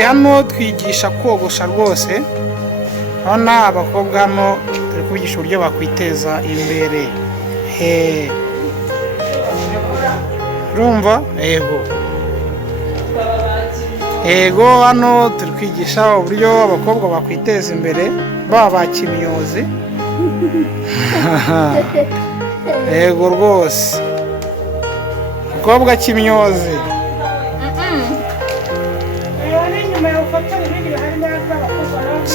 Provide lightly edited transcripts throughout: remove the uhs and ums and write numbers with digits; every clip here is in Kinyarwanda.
Hano twigisha kogosha rwose. Hano abakobwa hano turi kubigisha uburyo bakwiteza imbere. Urumva? Yego hano turi kwigisha uburyo abakobwa bakwiteza imbere baba kimyozi. Yego rwose. Mukobwa kimyozi.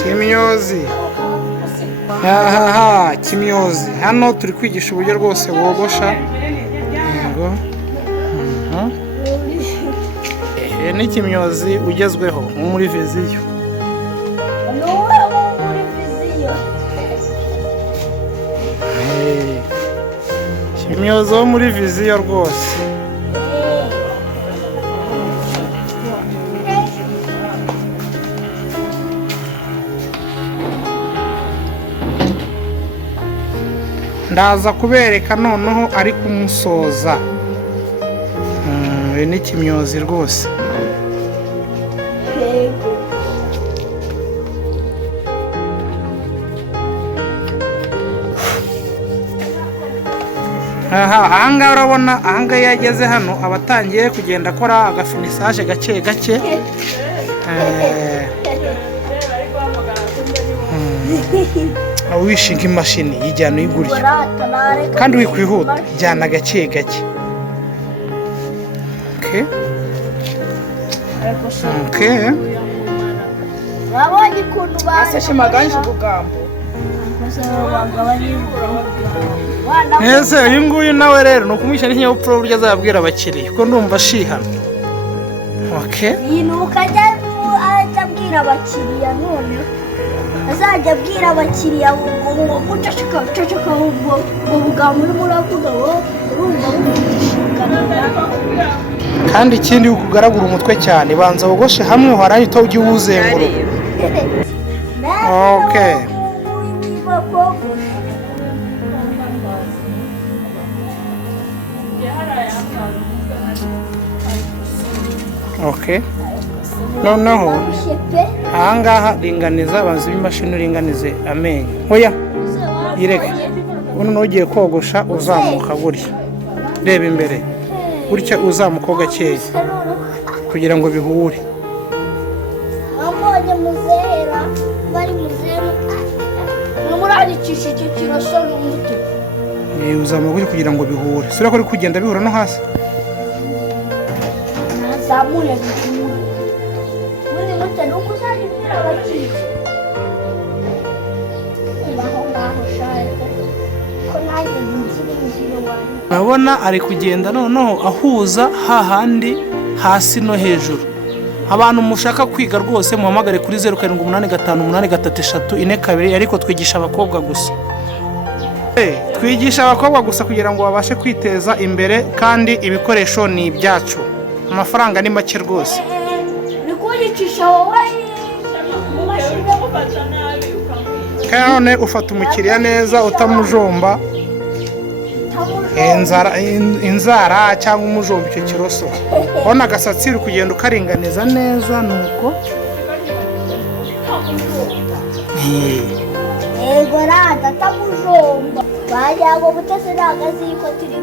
Kimyozi. Kimyozi. Hano turi kwigisha uburyo rwose bogosha. Yego. Ni kimyozi ugezweho muri viziyo. Kimyozi wo muri viziyo rwose. Ndaza kubereka noneho ari kumusoza. Ni kimyozi rwose. Ahangaha urabona ahangaha yageze hano abatangiye kugenda akora agafinisaje gake gake. Wishinga imashini yijyana uyigurya kandi wikwihuta jyana gake gake. Wabonye ukuntu baseshimaganje ubugambo. Ese uyu nguyu nawe rero ni ukumuhisha n'ikinyabupfura uburyo azabwira abakiriya kuko ndumva ashihana. Yinuka ajya abwira abakiriya none azajya abwira abakiriya ngo guceceka ubwo bugambo urimo uravuga urumva kandi ikindi ukugaragura umutwe cyane banza wogoshe hamwe warahita ujye uwuzenguruka. Noneho ahangaha ringaniza banza imashini uringanize amenyo. Oya yireke uno ugiye kogosha uzamuka gutya reba imbere gutya uzamuka gakeya kugira ngo bihure. Abonye muzera bari muzera n'umurarikisha icyo kiroso n'umuti. Uzamuka gutya kugira ngo bihure. Sura ko ari kugenda bihura no hasi. Nazamuye bihure. Muri muto nuko uzajya abakiriya. Urabona ari kugenda noneho ahuza hahandi hasi no hejuru. Abantu mushaka kwiga rwose muhamagare kuri 0785833442 ariko twigisha abakobwa gusa. Twigisha abakobwa gusa kugira ngo babashe kwiteza imbere kandi ibikoresho ni ibyacu. Amafaranga ni make rwose. Bikuyicisha wowe mu mashini Kayone ufata umukiriya neza utamujomba inzara cyangwa umujomba icyo kiroso. Ubona agasatsi uri kugenda ukaringaniza neza nuko. Yego rata tamujomba. Bajya ngo gutese nagazi ko turi